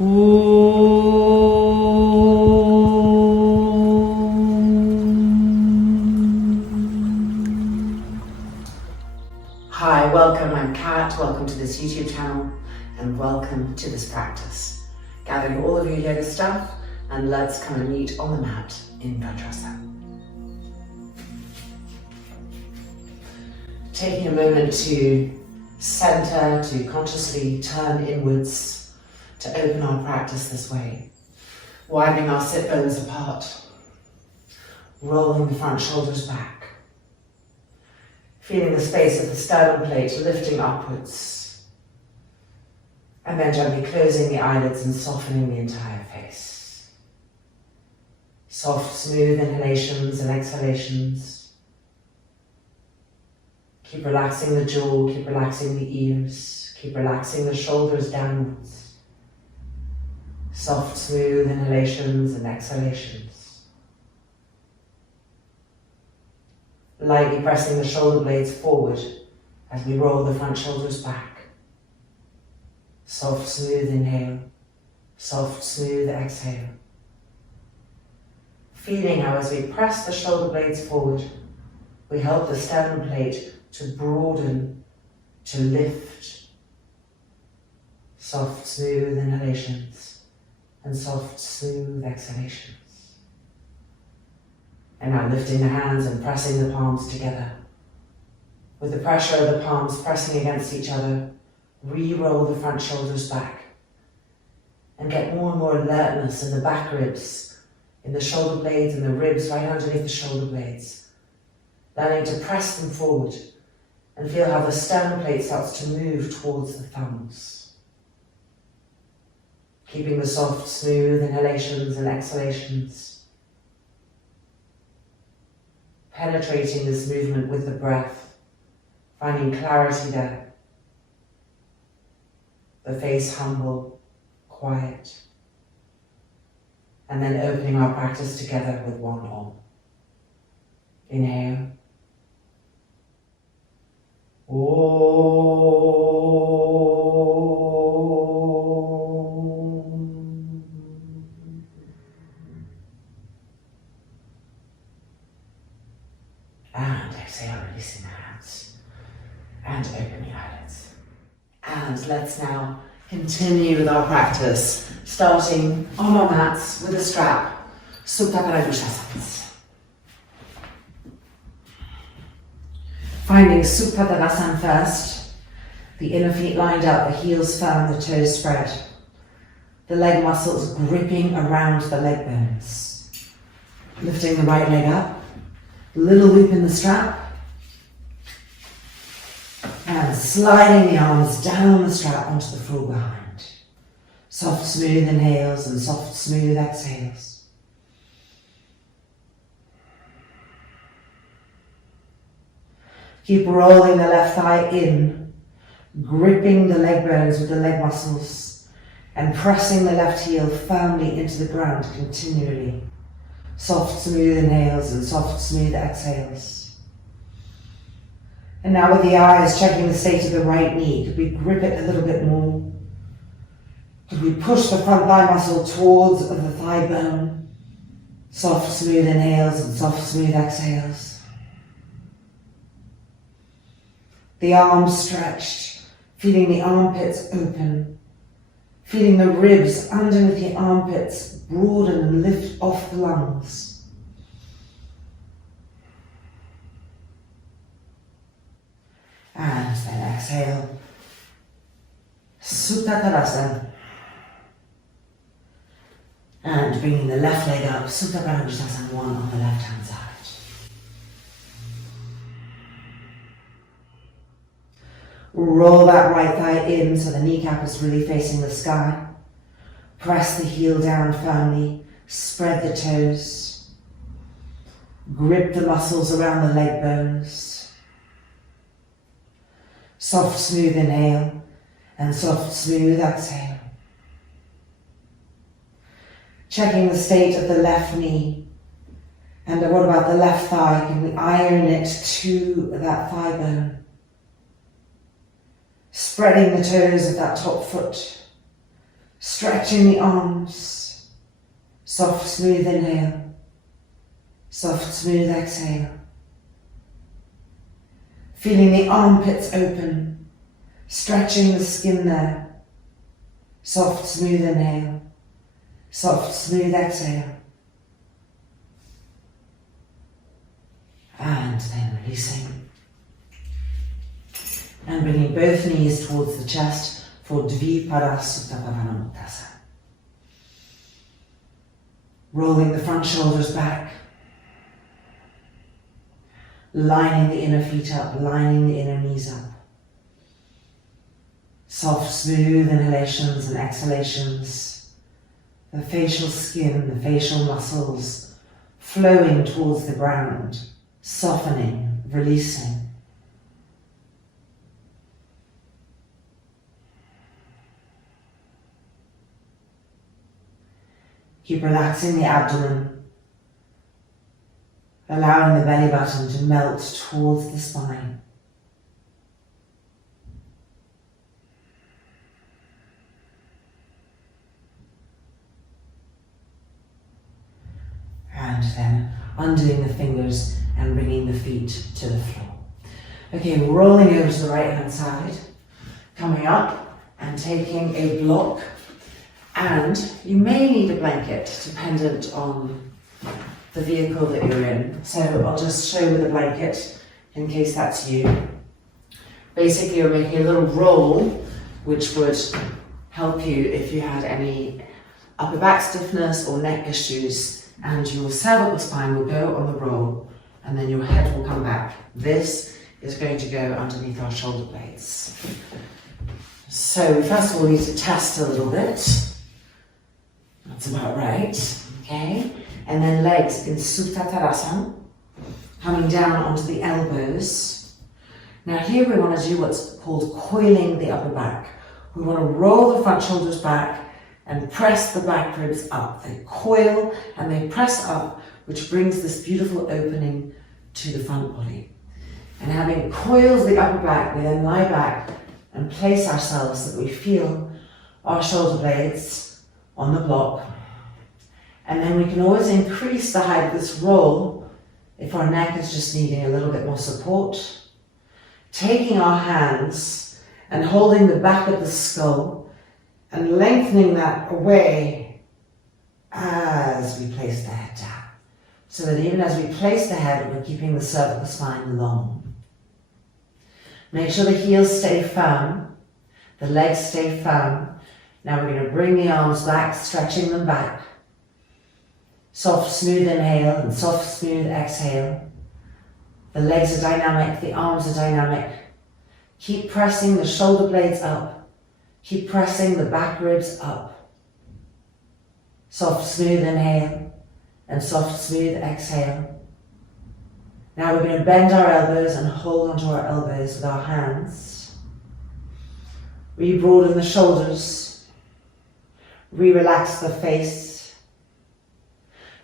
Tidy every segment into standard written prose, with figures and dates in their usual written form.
Hi, welcome, I'm Kat, welcome to this YouTube channel and welcome to this practice. Gathering all of your yoga stuff and let's come and meet on the mat in Vajrasana. Taking a moment to center, to consciously turn inwards, to open our practice this way, widening our sit bones apart, rolling the front shoulders back, feeling the space of the sternum plate lifting upwards, and then gently closing the eyelids and softening the entire face. Soft, smooth inhalations and exhalations. Keep relaxing the jaw, keep relaxing the ears, keep relaxing the shoulders downwards. Soft, smooth inhalations and exhalations. Lightly pressing the shoulder blades forward as we roll the front shoulders back. Soft, smooth inhale, soft, smooth exhale. Feeling how as we press the shoulder blades forward, we help the sternum plate to broaden, to lift. Soft, smooth inhalations and soft, smooth exhalations. And now lifting the hands and pressing the palms together. With the pressure of the palms pressing against each other, re-roll the front shoulders back and get more and more alertness in the back ribs, in the shoulder blades and the ribs right underneath the shoulder blades. Learning to press them forward and feel how the sternum plate starts to move towards the thumbs. Keeping the soft, smooth inhalations and exhalations. Penetrating this movement with the breath, finding clarity there. The face humble, quiet. And then opening our practice together with one Om. Inhale. And exhale, releasing the hands. And open the eyelids. And let's now continue with our practice, starting on our mats with a strap. Supta Paragushasanas. Finding Supta Tadasana first. The inner feet lined up, the heels firm, the toes spread. The leg muscles gripping around the leg bones. Lifting the right leg up. Little loop in the strap. And sliding the arms down the strap onto the floor behind. Soft, smooth inhales and soft, smooth exhales. Keep rolling the left thigh in, gripping the leg bones with the leg muscles and pressing the left heel firmly into the ground continually. Soft, smooth inhales and soft, smooth exhales. And now with the eyes, checking the state of the right knee. Could we grip it a little bit more? Could we push the front thigh muscle towards the thigh bone? Soft, smooth inhales and soft, smooth exhales. The arms stretched, feeling the armpits open. Feeling the ribs underneath the armpits broaden and lift off the lungs. And then exhale. Supta Tadasana. And bringing the left leg up, Supta Paragushasanā 1 on the left hand side. Roll that right thigh in so the kneecap is really facing the sky. Press the heel down firmly, spread the toes. Grip the muscles around the leg bones. Soft, smooth inhale and soft, smooth exhale. Checking the state of the left knee. And what about the left thigh? Can we iron it to that thigh bone? Spreading the toes of that top foot. Stretching the arms. Soft, smooth inhale. Soft, smooth exhale. Feeling the armpits open. Stretching the skin there. Soft, smooth inhale. Soft, smooth exhale. And then releasing. And bringing both knees towards the chest for Dviparasuttapavana Muktasana. Rolling the front shoulders back. Lining the inner feet up, lining the inner knees up. Soft, smooth inhalations and exhalations. The facial skin, the facial muscles flowing towards the ground, softening, releasing. Keep relaxing the abdomen, allowing the belly button to melt towards the spine. And then undoing the fingers and bringing the feet to the floor. Okay, rolling over to the right hand side, coming up and taking a block. And you may need a blanket dependent on the vehicle that you're in. So I'll just show you with a blanket in case that's you. Basically, you're making a little roll which would help you if you had any upper back stiffness or neck issues, and your cervical spine will go on the roll and then your head will come back. This is going to go underneath our shoulder blades. So we first of all need to test a little bit. That's about right, okay? And then legs in Supta Tadasana, coming down onto the elbows. Now here we want to do what's called coiling the upper back. We want to roll the front shoulders back and press the back ribs up. They coil and they press up, which brings this beautiful opening to the front body. And having coiled the upper back, we then lie back and place ourselves so that we feel our shoulder blades on the block. And then we can always increase the height of this roll if our neck is just needing a little bit more support. Taking our hands and holding the back of the skull and lengthening that away as we place the head down. So that even as we place the head, we're keeping the cervical spine long. Make sure the heels stay firm, the legs stay firm. Now we're going to bring the arms back, stretching them back. Soft, smooth inhale and soft, smooth exhale. The legs are dynamic, the arms are dynamic. Keep pressing the shoulder blades up. Keep pressing the back ribs up. Soft, smooth inhale and soft, smooth exhale. Now we're going to bend our elbows and hold onto our elbows with our hands. Re-broaden the shoulders. Re-relax the face.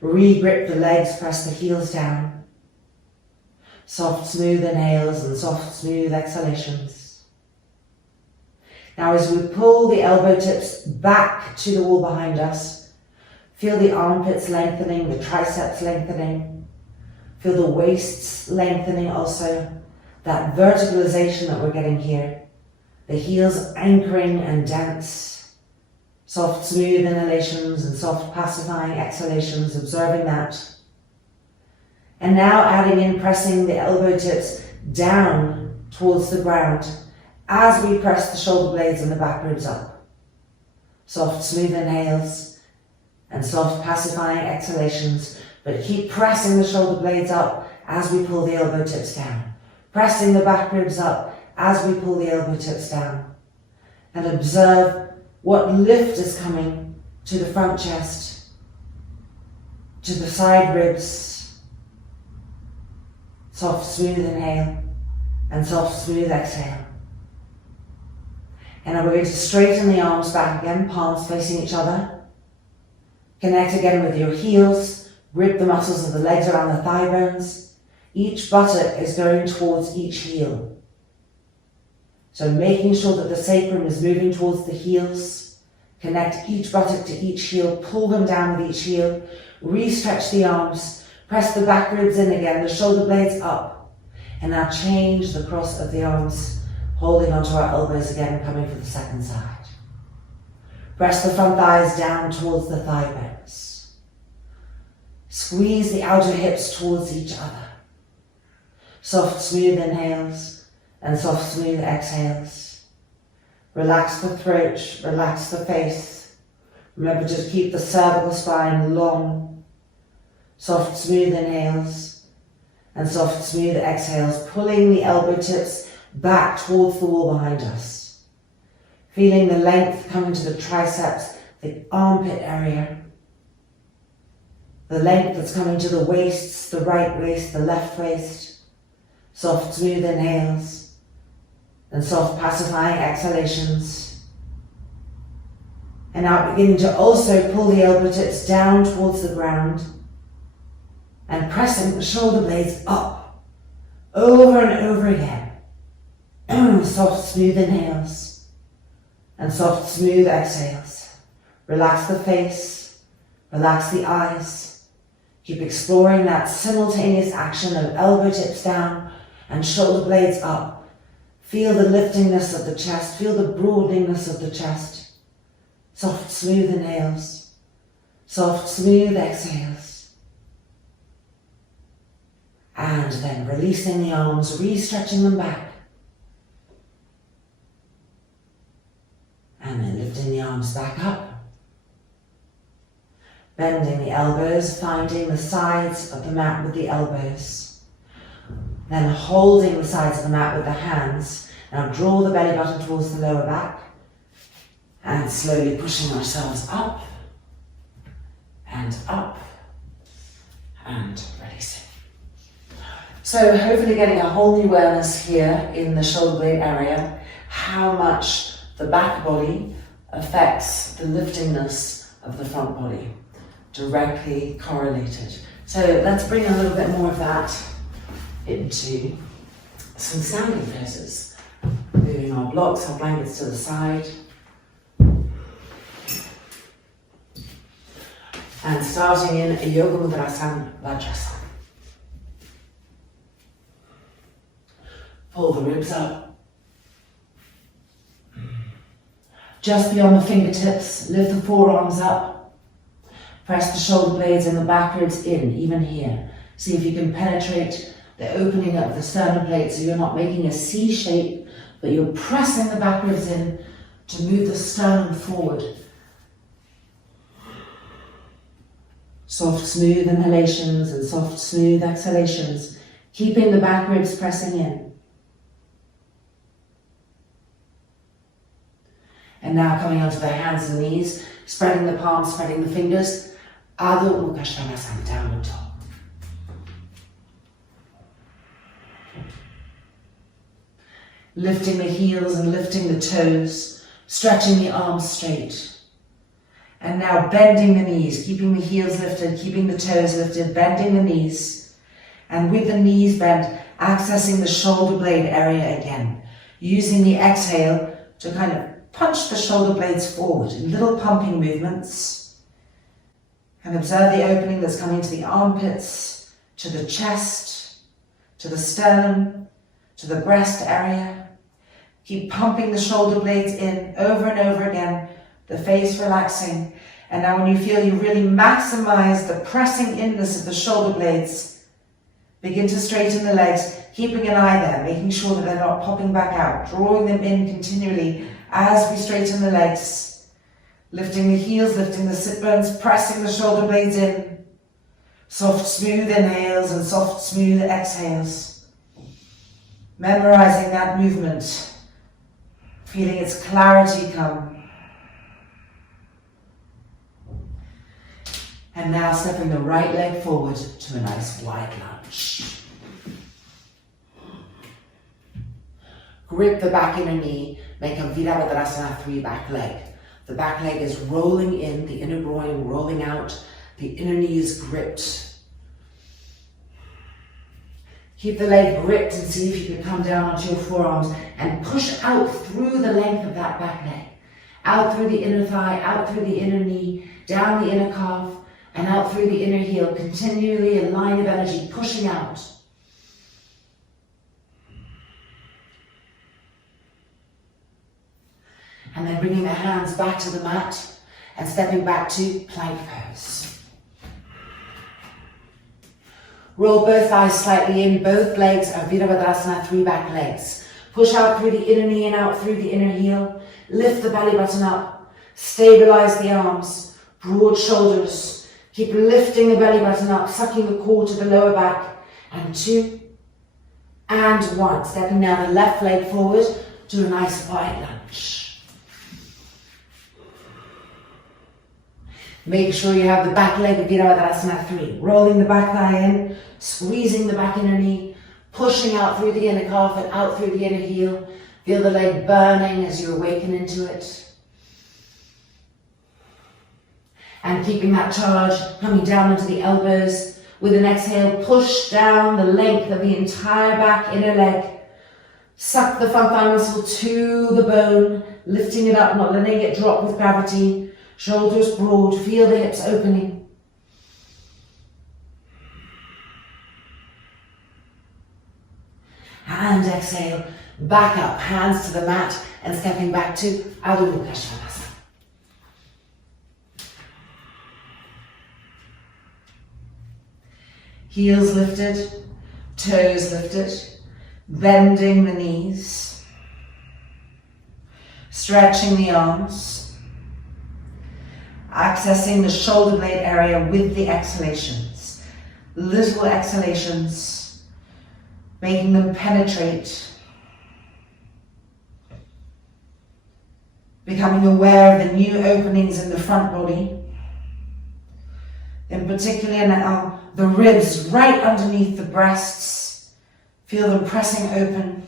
Re-grip the legs, press the heels down. Soft, smooth inhales and soft, smooth exhalations. Now as we pull the elbow tips back to the wall behind us, feel the armpits lengthening, the triceps lengthening. Feel the waists lengthening also. That verticalization that we're getting here. The heels anchoring and dance. Soft, smooth inhalations and soft, pacifying exhalations, observing that. And now adding in, pressing the elbow tips down towards the ground as we press the shoulder blades and the back ribs up. Soft, smooth inhales and soft, pacifying exhalations, but keep pressing the shoulder blades up as we pull the elbow tips down. Pressing the back ribs up as we pull the elbow tips down. And observe what lift is coming to the front chest, to the side ribs. Soft, smooth inhale and soft, smooth exhale. And now we're going to straighten the arms back again, palms facing each other. Connect again with your heels, grip the muscles of the legs around the thigh bones. Each buttock is going towards each heel. So making sure that the sacrum is moving towards the heels, Connect each buttock to each heel, pull them down with each heel, re-stretch the arms, press the back ribs in again, the shoulder blades up. And now change the cross of the arms, holding onto our elbows again, coming for the second side. Press the front thighs down towards the thigh bones. Squeeze the outer hips towards each other. Soft, smooth inhales and soft, smooth exhales. Relax the throat, relax the face. Remember to keep the cervical spine long. Soft, smooth inhales and soft, smooth exhales, pulling the elbow tips back towards the wall behind us. Feeling the length coming to the triceps, the armpit area. The length that's coming to the waists, the right waist, the left waist. Soft, smooth inhales and soft, pacifying exhalations. And now beginning to also pull the elbow tips down towards the ground and pressing the shoulder blades up over and over again. Soft, smooth inhales and soft, smooth exhales. Relax the face, relax the eyes. Keep exploring that simultaneous action of elbow tips down and shoulder blades up. Feel the liftingness of the chest, feel the broadeningness of the chest. Soft, smooth inhales, soft, smooth exhales. And then releasing the arms, re-stretching them back. And then lifting the arms back up. Bending the elbows, finding the sides of the mat with the elbows. Then holding the sides of the mat with the hands. Now draw the belly button towards the lower back. And slowly pushing ourselves up. And up. And releasing. So hopefully getting a whole new awareness here in the shoulder blade area. How much the back body affects the liftingness of the front body. Directly correlated. So let's bring a little bit more of that into some standing poses. Moving our blocks, our blankets to the side. And starting in a Yoga Mudrasana Vajrasana. Pull the ribs up. Just beyond the fingertips, lift the forearms up. Press the shoulder blades and the back ribs in, even here. See if you can penetrate the opening of the sternum plate so you're not making a C shape, but you're pressing the back ribs in to move the sternum forward. Soft, smooth inhalations and soft, smooth exhalations, keeping the back ribs pressing in. And now coming onto the hands and knees, spreading the palms, spreading the fingers. Adho Mukha Svanasana, downward dog. Lifting the heels and lifting the toes, stretching the arms straight. And now bending the knees, keeping the heels lifted, keeping the toes lifted, bending the knees. And with the knees bent, accessing the shoulder blade area again. Using the exhale to kind of punch the shoulder blades forward in little pumping movements. And observe the opening that's coming to the armpits, to the chest, to the sternum, to the breast area. Keep pumping the shoulder blades in over and over again, the face relaxing. And now when you feel you really maximize the pressing inness of the shoulder blades, begin to straighten the legs, keeping an eye there, making sure that they're not popping back out, drawing them in continually as we straighten the legs. Lifting the heels, lifting the sit bones, pressing the shoulder blades in. Soft, smooth inhales and soft, smooth exhales. Memorizing that movement. Feeling its clarity come. And now stepping the right leg forward to a nice wide lunge. Grip the back inner knee, make a Virabhadrasana 3 back leg. The back leg is rolling in, the inner groin rolling out, the inner knee is gripped. Keep the leg gripped and see if you can come down onto your forearms and push out through the length of that back leg. out through the inner thigh, out through the inner knee, down the inner calf, and out through the inner heel, continually a line of energy pushing out. And then bringing the hands back to the mat and stepping back to plank pose. Roll both thighs slightly in, both legs are Virabhadasana, 3 back legs. Push out through the inner knee and out through the inner heel. Lift the belly button up. Stabilize the arms. Broad shoulders. Keep lifting the belly button up, sucking the core to the lower back. And 2, and 1. Stepping now the left leg forward to a nice wide lunge. Make sure you have the back leg of Virabhadasana 3. Rolling the back thigh in, squeezing the back inner knee, pushing out through the inner calf and out through the inner heel. Feel the leg burning as you awaken into it. And keeping that charge, coming down into the elbows. With an exhale, push down the length of the entire back inner leg. Suck the front thigh muscle to the bone, lifting it up, not letting it drop with gravity. Shoulders broad, feel the hips opening. And exhale, back up, hands to the mat and stepping back to Adho Mukha Svanasana. Heels lifted, toes lifted, bending the knees, stretching the arms. Accessing the shoulder blade area with the exhalations. Little exhalations, making them penetrate. Becoming aware of the new openings in the front body. In particular now, the ribs right underneath the breasts. Feel them pressing open.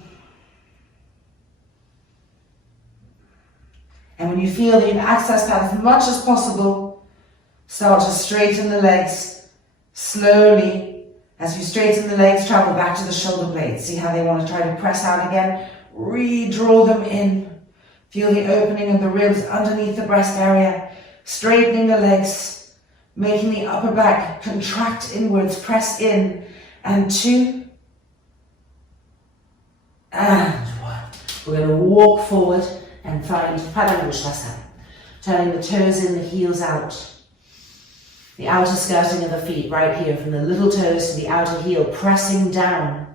And when you feel that you've accessed that as much as possible, start to straighten the legs slowly. As you straighten the legs, travel back to the shoulder blades. See how they want to try to press out again. Redraw them in. Feel the opening of the ribs underneath the breast area. Straightening the legs, making the upper back contract inwards, press in. And 2, and 1. We're going to walk forward and find Padangusthasana, turning the toes in, the heels out. The outer skirting of the feet right here, from the little toes to the outer heel, pressing down,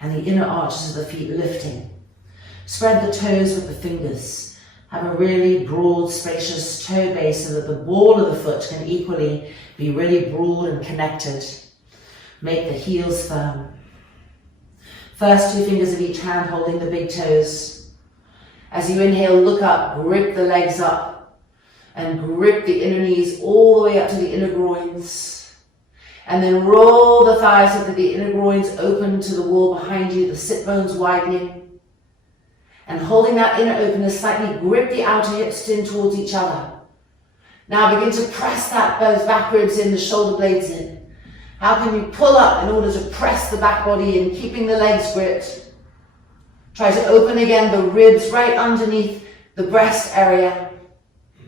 and the inner arches of the feet lifting. Spread the toes with the fingers. Have a really broad, spacious toe base so that the ball of the foot can equally be really broad and connected. Make the heels firm. First 2 fingers of each hand holding the big toes. As you inhale, look up, grip the legs up, and grip the inner knees all the way up to the inner groins. And then roll the thighs so that the inner groins open to the wall behind you, the sit bones widening. And holding that inner openness, slightly grip the outer hips in towards each other. Now begin to press those back ribs in, the shoulder blades in. How can you pull up in order to press the back body in, keeping the legs gripped? Try to open again the ribs right underneath the breast area,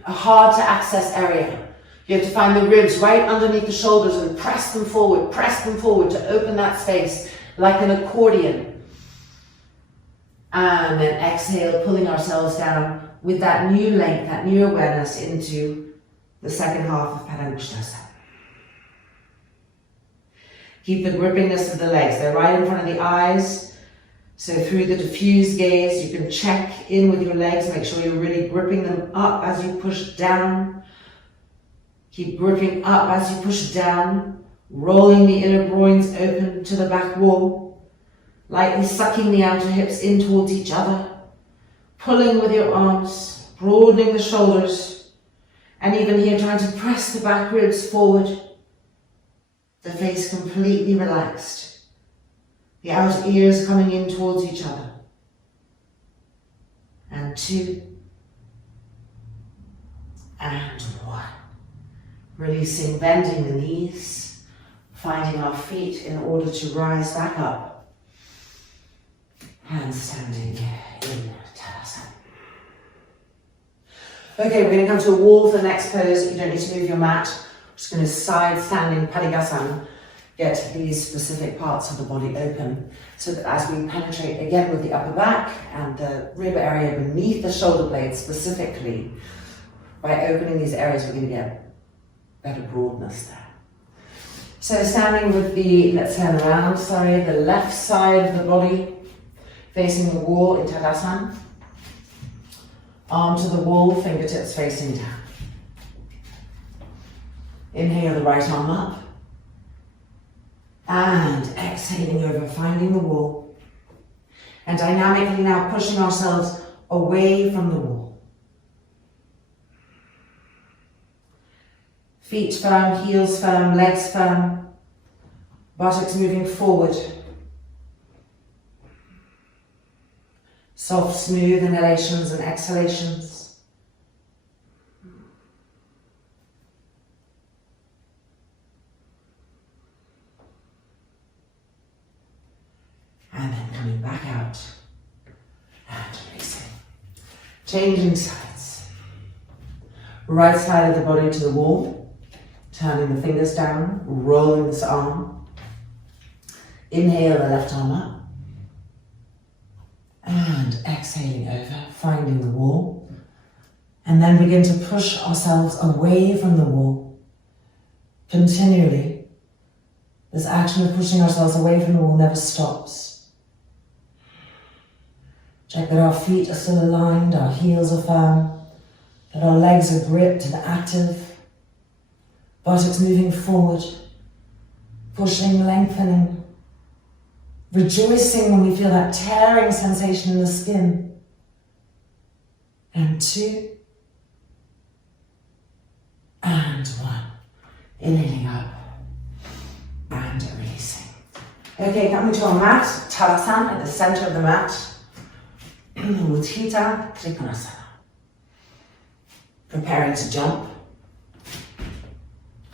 a hard to access area. You have to find the ribs right underneath the shoulders and press them forward to open that space like an accordion. And then exhale, pulling ourselves down with that new length, that new awareness into the second half of Padangusthasana. Keep the grippiness of the legs. They're right in front of the eyes. So through the diffused gaze, you can check in with your legs, make sure you're really gripping them up as you push down. Keep gripping up as you push down, rolling the inner groins open to the back wall, lightly sucking the outer hips in towards each other, pulling with your arms, broadening the shoulders, and even here trying to press the back ribs forward, the face completely relaxed. The outer ears coming in towards each other. And 2, and 1. Releasing, bending the knees, finding our feet in order to rise back up. Handstanding in Tadasana. Okay, we're going to come to a wall for the next pose. You don't need to move your mat. We're just going to side standing Padikasana. Get these specific parts of the body open so that as we penetrate again with the upper back and the rib area beneath the shoulder blades specifically, by opening these areas we're going to get better broadness there. So standing with the, let's turn around, the left side of the body facing the wall in Tadasana. Arm to the wall, fingertips facing down. Inhale the right arm up. And exhaling over, finding the wall. And dynamically now pushing ourselves away from the wall. Feet firm, heels firm, legs firm. Buttocks moving forward. Soft, smooth inhalations and exhalations. And then coming back out and releasing. Changing sides. Right side of the body to the wall. Turning the fingers down, rolling this arm. Inhale the left arm up. And exhaling over, finding the wall. And then begin to push ourselves away from the wall. Continually. This action of pushing ourselves away from the wall never stops. Check that our feet are still aligned, our heels are firm, that our legs are gripped and active. Buttocks moving forward, pushing, lengthening. Rejoicing when we feel that tearing sensation in the skin. And 2. And 1. Inhaling up and releasing. Okay, coming to our mat, Tadasana at the center of the mat. Utthita Trikonasana. Preparing to jump.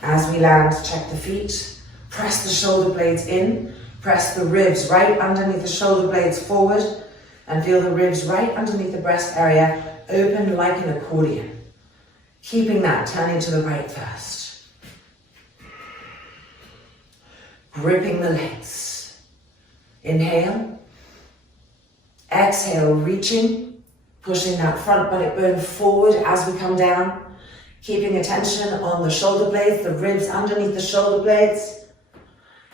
As we land, check the feet. Press the shoulder blades in. Press the ribs right underneath the shoulder blades forward. And feel the ribs right underneath the breast area open like an accordion. Keeping that, turning to the right first. Gripping the legs. Inhale. Exhale, reaching, pushing that front buttock bone forward as we come down, keeping attention on the shoulder blades, the ribs underneath the shoulder blades,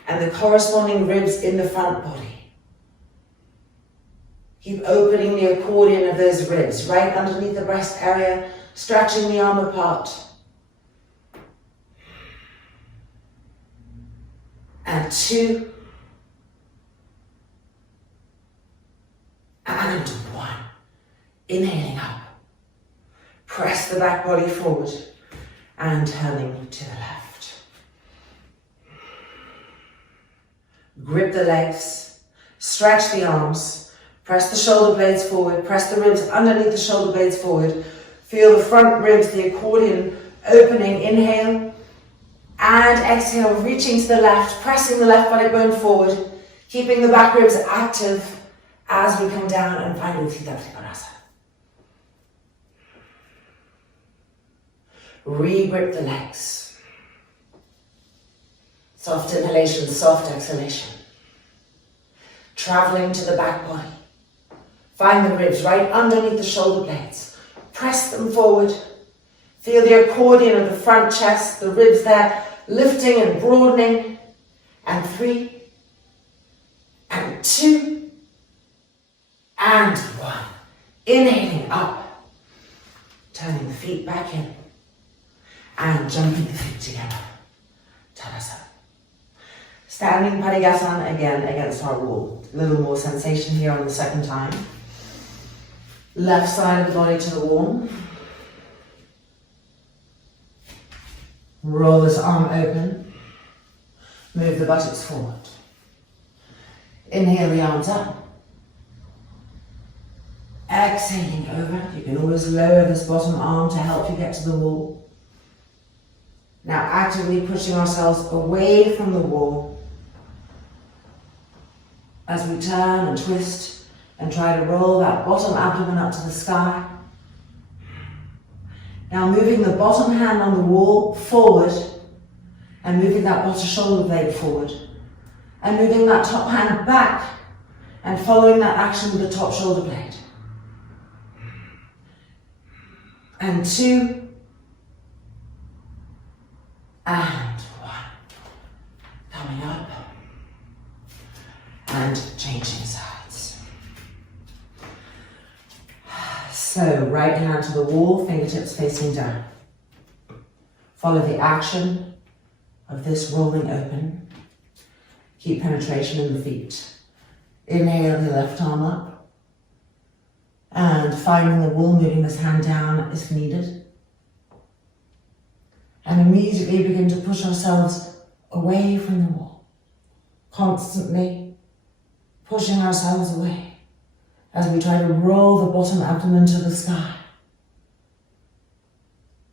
and the corresponding ribs in the front body. Keep opening the accordion of those ribs, right underneath the breast area, stretching the arm apart. And 2. And 1. Inhaling up. Press the back body forward and turning to the left. Grip the legs, stretch the arms, press the shoulder blades forward, press the ribs underneath the shoulder blades forward. Feel the front ribs, the accordion opening. Inhale and exhale, reaching to the left, pressing the left body bone forward, keeping the back ribs active as we come down and find Utthita Trikonasana. Re-grip the legs. Soft inhalation, soft exhalation. Traveling to the back body. Find the ribs right underneath the shoulder blades. Press them forward. Feel the accordion of the front chest, the ribs there lifting and broadening. And 3. And 2. And 1. Inhaling up. Turning the feet back in. And jumping the feet together. Tadasana. Standing Padikasana again against our wall. A little more sensation here on the second time. Left side of the body to the wall. Roll this arm open. Move the buttocks forward. Inhale the arms up. Exhaling over. You can always lower this bottom arm to help you get to the wall. Now actively pushing ourselves away from the wall as we turn and twist and try to roll that bottom abdomen up to the sky. Now moving the bottom hand on the wall forward and moving that bottom shoulder blade forward and moving that top hand back and following that action with the top shoulder blade. And 2 and 1. Coming up and changing sides. So right hand to the wall, fingertips facing down. Follow the action of this rolling open. Keep penetration in the feet. Inhale the left arm up. And finding the wall, moving this hand down if needed. And immediately begin to push ourselves away from the wall. Constantly pushing ourselves away as we try to roll the bottom abdomen to the sky.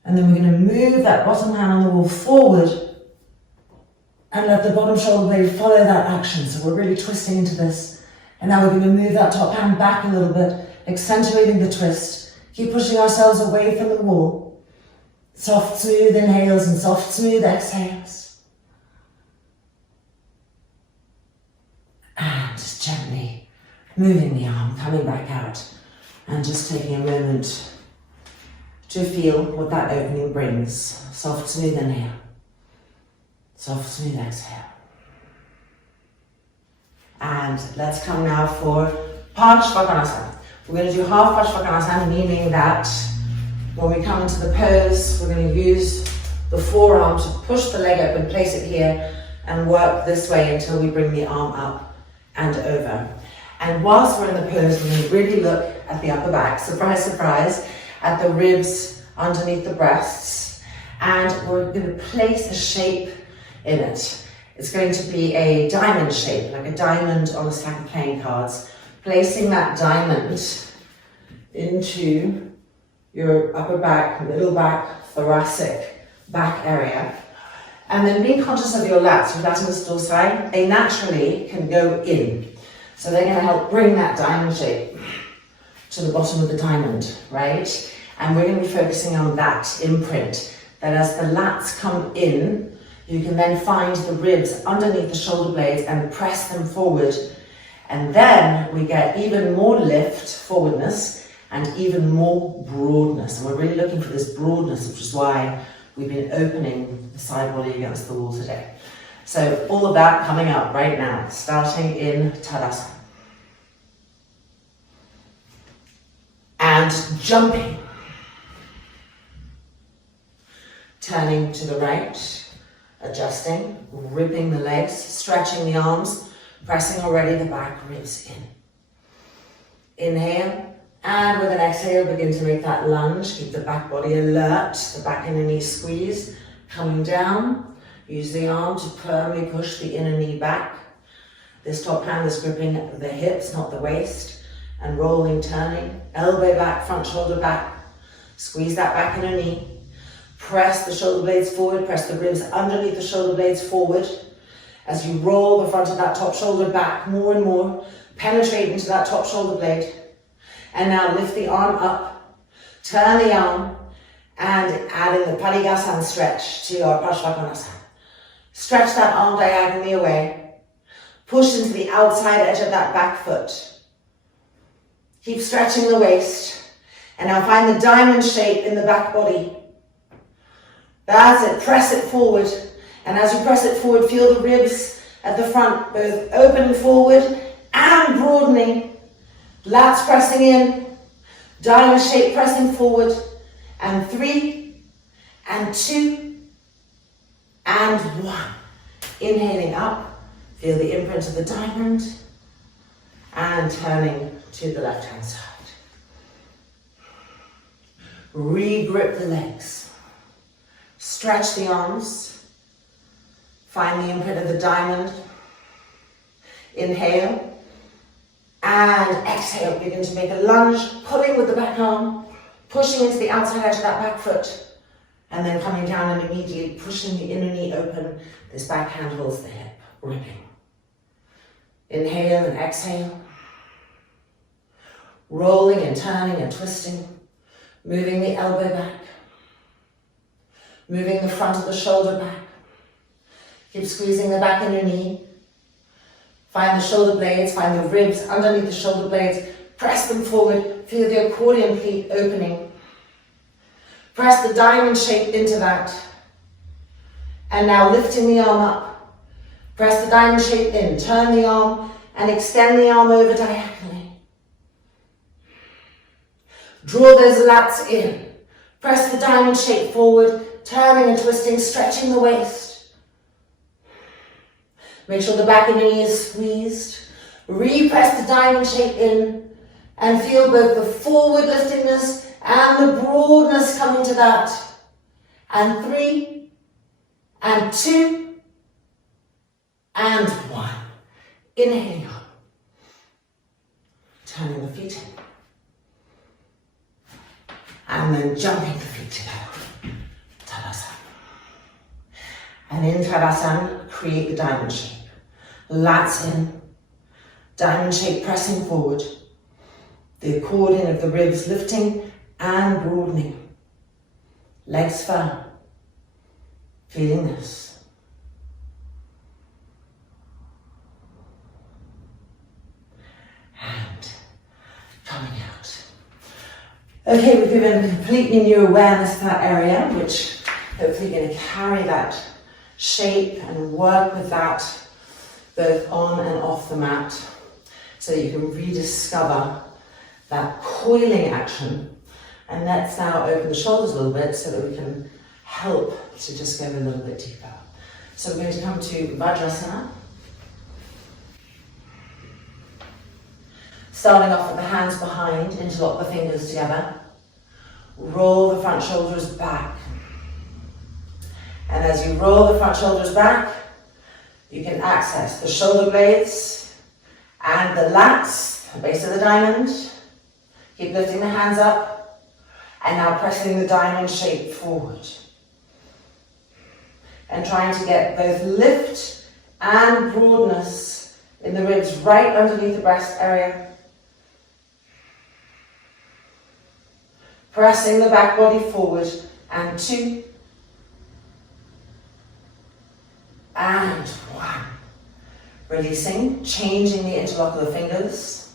And then we're going to move that bottom hand on the wall forward and let the bottom shoulder blade follow that action. So we're really twisting into this. And now we're going to move that top hand back a little bit, accentuating the twist. Keep pushing ourselves away from the wall. Soft, smooth inhales and soft, smooth exhales. And just gently moving the arm, coming back out, and just taking a moment to feel what that opening brings. Soft, smooth inhale. Soft, smooth exhale. And let's come now for Parshvakonasana. We're going to do half Parshvakonasana, meaning that when we come into the pose, we're going to use the forearm to push the leg up and place it here and work this way until we bring the arm up and over. And whilst we're in the pose, we're going to really look at the upper back, surprise, surprise, at the ribs underneath the breasts. And we're going to place a shape in it. It's going to be a diamond shape, like a diamond on a stack of playing cards. Placing that diamond into your upper back, middle back, thoracic back area. And then being conscious of your lats, your latissimus dorsi, they naturally can go in. So they're going to help bring that diamond shape to the bottom of the diamond, right? And we're going to be focusing on that imprint, that as the lats come in, you can then find the ribs underneath the shoulder blades and press them forward. And then we get even more lift, forwardness, and even more broadness. And we're really looking for this broadness, which is why we've been opening the side body against the wall today. So all of that coming up right now, starting in Tadasana. And jumping. Turning to the right, adjusting, ripping the legs, stretching the arms, pressing already the back ribs in. Inhale, and with an exhale, begin to make that lunge. Keep the back body alert, the back inner knee squeeze, coming down. Use the arm to firmly push the inner knee back. This top hand is gripping the hips, not the waist, and rolling, turning. Elbow back, front shoulder back. Squeeze that back inner knee. Press the shoulder blades forward, press the ribs underneath the shoulder blades forward. As you roll the front of that top shoulder back more and more, penetrate into that top shoulder blade. And now lift the arm up, turn the arm, and add in the Parigasana stretch to your Parshvakonasana. Stretch that arm diagonally away. Push into the outside edge of that back foot. Keep stretching the waist. And now find the diamond shape in the back body. That's it, press it forward. And as you press it forward, feel the ribs at the front, both opening forward and broadening. Lats pressing in, diamond shape pressing forward. And 3, and 2, and 1. Inhaling up, feel the imprint of the diamond. And turning to the left hand side. Re-grip the legs. Stretch the arms. Find the imprint of the diamond. Inhale. And exhale. Begin to make a lunge, pulling with the back arm, pushing into the outside edge of that back foot. And then coming down and immediately pushing the inner knee open. This back hand holds the hip, gripping. Inhale and exhale. Rolling and turning and twisting. Moving the elbow back. Moving the front of the shoulder back. Keep squeezing the back of your knee. Find the shoulder blades, find the ribs underneath the shoulder blades. Press them forward. Feel the accordion pleat opening. Press the diamond shape into that. And now lifting the arm up. Press the diamond shape in. Turn the arm and extend the arm over diagonally. Draw those lats in. Press the diamond shape forward, turning and twisting, stretching the waist. Make sure the back of your knee is squeezed. Repress the diamond shape in and feel both the forward liftingness and the broadness coming to that. And 3, and 2, and 1. Inhaling up. Turning the feet in. And then jumping the feet together. Tadasana. And in Tadasana, create the diamond shape. Lats in. Diamond shape pressing forward. The accordion of the ribs lifting and broadening. Legs firm. Feeling this. And coming out. Okay, we've given a completely new awareness to that area, which hopefully you're going to carry that shape and work with that both on and off the mat so that you can rediscover that coiling action. And let's now open the shoulders a little bit so that we can help to just go a little bit deeper. So we're going to come to Vajrasana. Starting off with the hands behind, interlock the fingers together. Roll the front shoulders back. And as you roll the front shoulders back, you can access the shoulder blades and the lats, the base of the diamond. Keep lifting the hands up and now pressing the diamond shape forward. And trying to get both lift and broadness in the ribs right underneath the breast area. Pressing the back body forward, and 2, and 1. Releasing, changing the interlock of the fingers.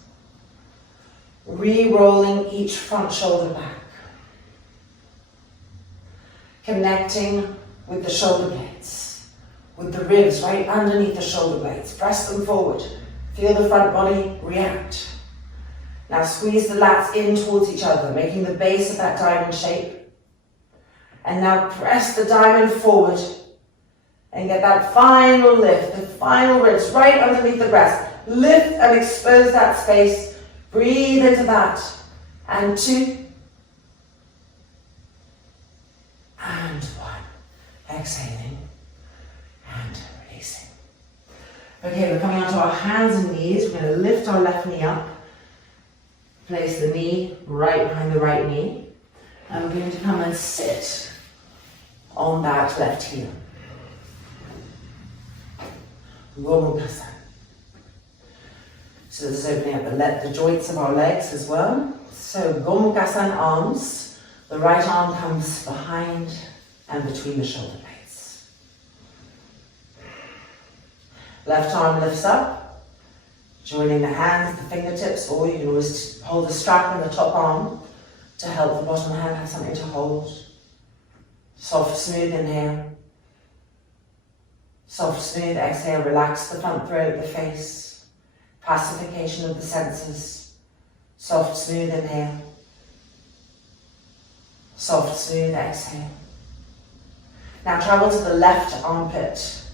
Re-rolling each front shoulder back. Connecting with the shoulder blades, with the ribs right underneath the shoulder blades. Press them forward. Feel the front body react. Now squeeze the lats in towards each other, making the base of that diamond shape. And now press the diamond forward and get that final lift, the final ribs right underneath the breast. Lift and expose that space. Breathe into that. And 2. And 1. Exhaling and releasing. Okay, we're coming onto our hands and knees. We're going to lift our left knee up. Place the knee right behind the right knee. And we're going to come and sit on that left heel. Gomukhasana. So this is opening up the joints of our legs as well. So Gomukhasana arms. The right arm comes behind and between the shoulder blades. Left arm lifts up. Joining the hands, the fingertips, or you can always hold the strap on the top arm to help the bottom hand have something to hold. Soft, smooth inhale. Soft, smooth exhale. Relax the front throat, the face. Pacification of the senses. Soft, smooth inhale. Soft, smooth exhale. Now travel to the left armpit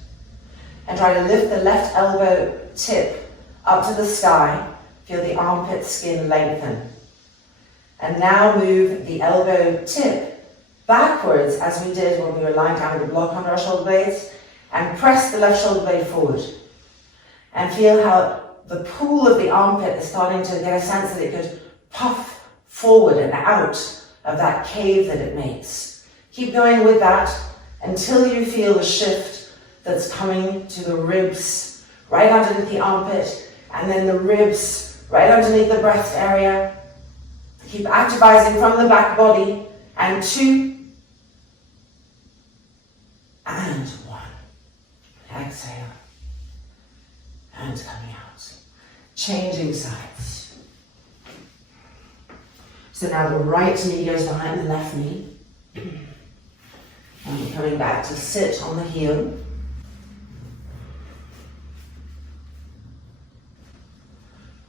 and try to lift the left elbow tip up to the sky. Feel the armpit skin lengthen. And now move the elbow tip backwards as we did when we were lying down with a block under our shoulder blades, and press the left shoulder blade forward. And feel how the pool of the armpit is starting to get a sense that it could puff forward and out of that cave that it makes. Keep going with that until you feel the shift that's coming to the ribs right underneath the armpit, and then the ribs right underneath the breast area. Keep activizing from the back body. And 2, exhale. And coming out. Changing sides. So now the right knee goes behind the left knee. And we're coming back to sit on the heel.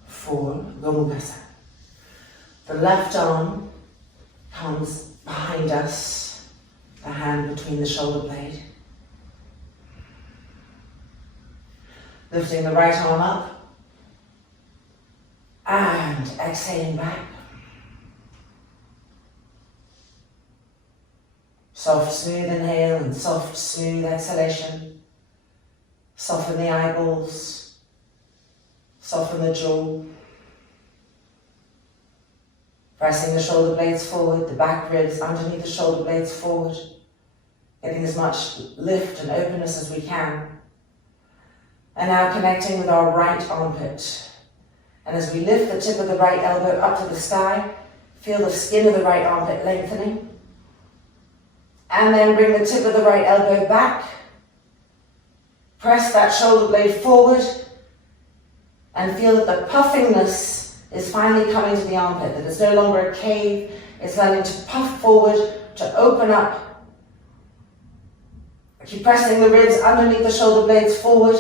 For Gomukasa. The left arm comes behind us, the hand between the shoulder blade. Lifting the right arm up and exhaling back. Soft, smooth inhale and soft, smooth exhalation. Soften the eyeballs. Soften the jaw. Pressing the shoulder blades forward, the back ribs underneath the shoulder blades forward. Getting as much lift and openness as we can. And now connecting with our right armpit. And as we lift the tip of the right elbow up to the sky, feel the skin of the right armpit lengthening. And then bring the tip of the right elbow back. Press that shoulder blade forward. And feel that the puffingness is finally coming to the armpit, that it's no longer a cave, it's starting to puff forward, to open up. Keep pressing the ribs underneath the shoulder blades forward.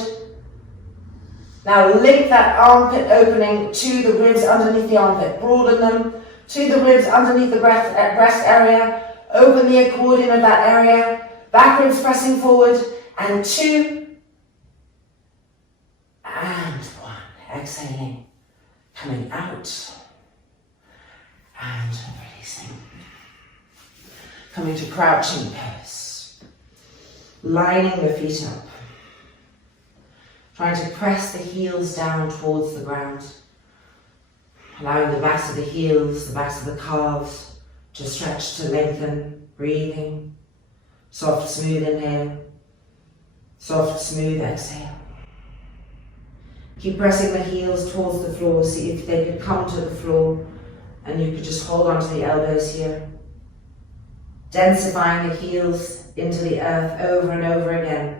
Now link that armpit opening to the ribs underneath the armpit. Broaden them to the ribs underneath the breast area. Open the accordion of that area. Back ribs pressing forward. And 2. And 1. Exhaling. Coming out. And releasing. Coming to crouching pose. Lining the feet up. Trying to press the heels down towards the ground. Allowing the backs of the heels, the backs of the calves to stretch, to lengthen. Breathing. Soft, smooth inhale. Soft, smooth exhale. Keep pressing the heels towards the floor. See if they could come to the floor. And you could just hold on to the elbows here. Densifying the heels into the earth over and over again.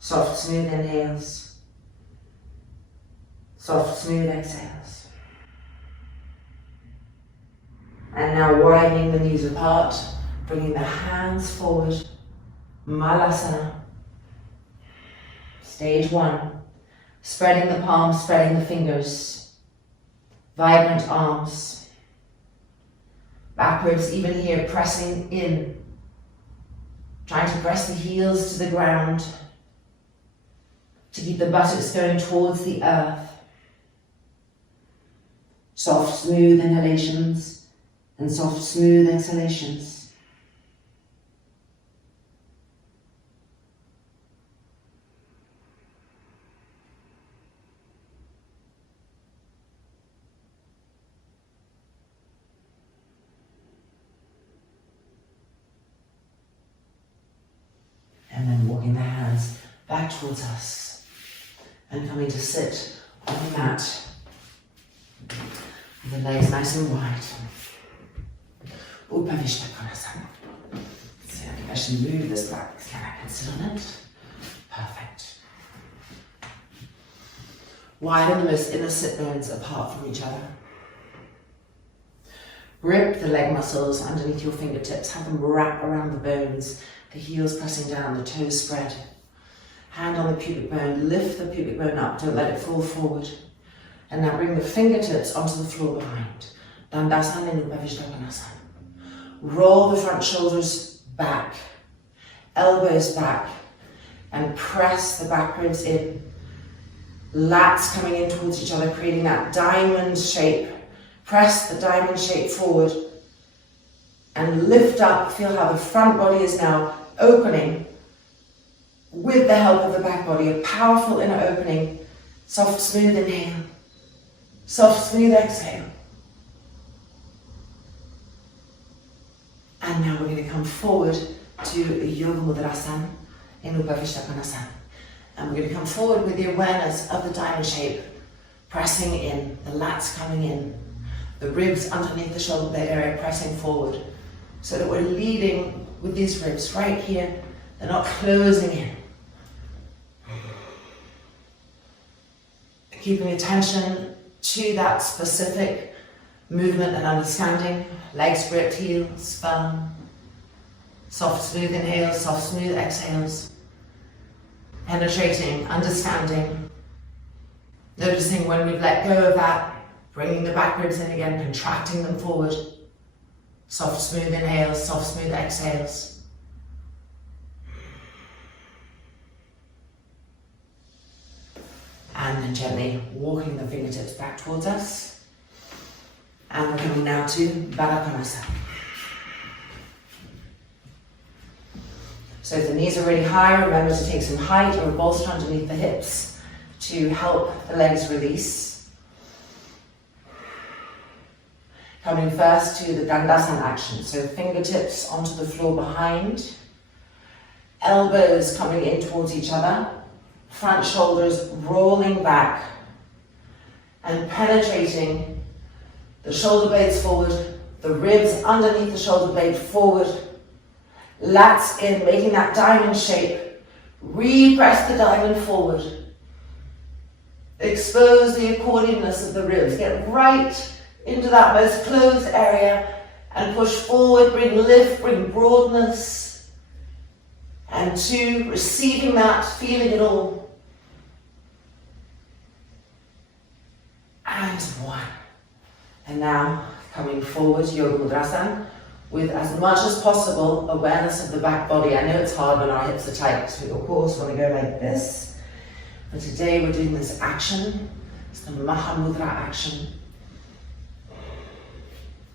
Soft, smooth inhales. Soft, smooth exhales. And now widening the knees apart, bringing the hands forward. Malasana. Stage 1. Spreading the palms, spreading the fingers. Vibrant arms. Backwards, even here, pressing in. Trying to press the heels to the ground. To keep the buttocks going towards the earth. Soft, smooth inhalations and soft, smooth exhalations. And then walking the hands back towards us. And coming to sit on the mat with the legs nice and wide. Upavishta Konasana. See, I can actually move this back. Can I sit on it? Perfect. Widen the most inner sit bones apart from each other. Grip the leg muscles underneath your fingertips. Have them wrap around the bones. The heels pressing down, the toes spread. Hand on the pubic bone, lift the pubic bone up, don't let it fall forward. And now bring the fingertips onto the floor behind. Dandasana in Upavishta Konasana. Roll the front shoulders back, elbows back, and press the back ribs in. Lats coming in towards each other, creating that diamond shape. Press the diamond shape forward and lift up. Feel how the front body is now opening with the help of the back body. A powerful inner opening. Soft, smooth inhale. Soft, smooth exhale. And now we're going to come forward to Yoga Mudrasana in Upavishta Konasana. And we're going to come forward with the awareness of the diamond shape, pressing in, the lats coming in, the ribs underneath the shoulder blade area pressing forward, so that we're leading with these ribs right here. They're not closing in. keeping attention to that specific movement and understanding. Legs gripped, heels firm. Soft, smooth inhales, soft, smooth exhales. Penetrating, understanding. Noticing when we've let go of that, bringing the back ribs in again, contracting them forward. Soft, smooth inhales, soft, smooth exhales. And then gently walking the fingertips back towards us. And we're coming now to Baddha. So if the knees are really high, remember to take some height or a bolster underneath the hips to help the legs release. Coming first to the Dandasana action. So fingertips onto the floor behind. Elbows coming in towards each other. Front shoulders rolling back. And penetrating the shoulder blades forward. The ribs underneath the shoulder blade forward. Lats in, making that diamond shape. Repress the diamond forward. Expose the accordionness of the ribs. Get right into that most closed area and push forward. Bring lift, bring broadness. And 2, receiving that, feeling it all. And 1. And now, coming forward, Yoga Mudrasana. With as much as possible awareness of the back body. I know it's hard when our hips are tight because we of course want to go like this. But today we're doing this action. It's the Mahamudra action.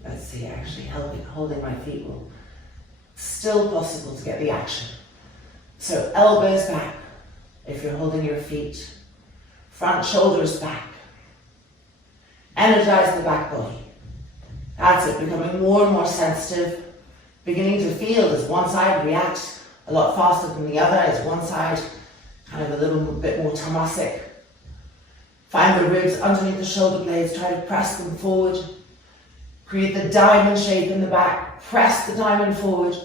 Let's see, actually holding my feet will still possible to get the action. So elbows back if you're holding your feet. Front shoulders back. Energize the back body. That's it, becoming more and more sensitive, beginning to feel as one side reacts a lot faster than the other, as one side kind of a little bit more tamasic. Find the ribs underneath the shoulder blades, try to press them forward. Create the diamond shape in the back, press the diamond forward.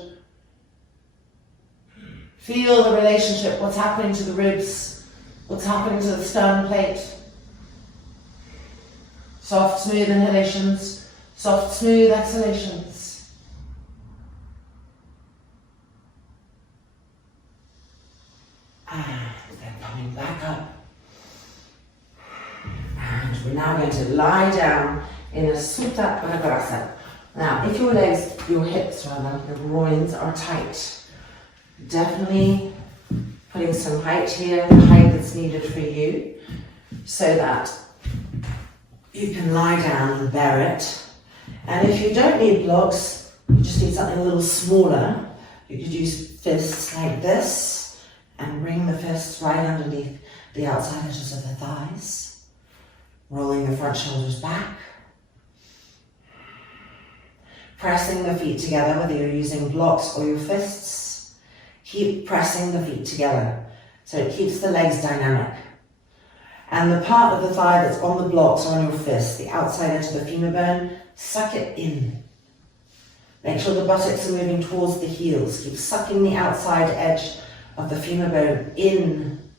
Feel the relationship, what's happening to the ribs, what's happening to the sternum plate. Soft, smooth inhalations. Soft, smooth exhalations. And then coming back up. And we're now going to lie down in a Supta Bhadrasana. Now, if your legs, your hips rather, your groins are tight, definitely putting some height here, the height that's needed for you, so that you can lie down and bear it. And if you don't need blocks, you just need something a little smaller. You could use fists like this and bring the fists right underneath the outside edges of the thighs. Rolling the front shoulders back. Pressing the feet together, whether you're using blocks or your fists. Keep pressing the feet together so it keeps the legs dynamic. And the part of the thigh that's on the blocks or on your fist, the outside edge of the femur bone, suck it in. Make sure the buttocks are moving towards the heels. Keep sucking the outside edge of the femur bone in,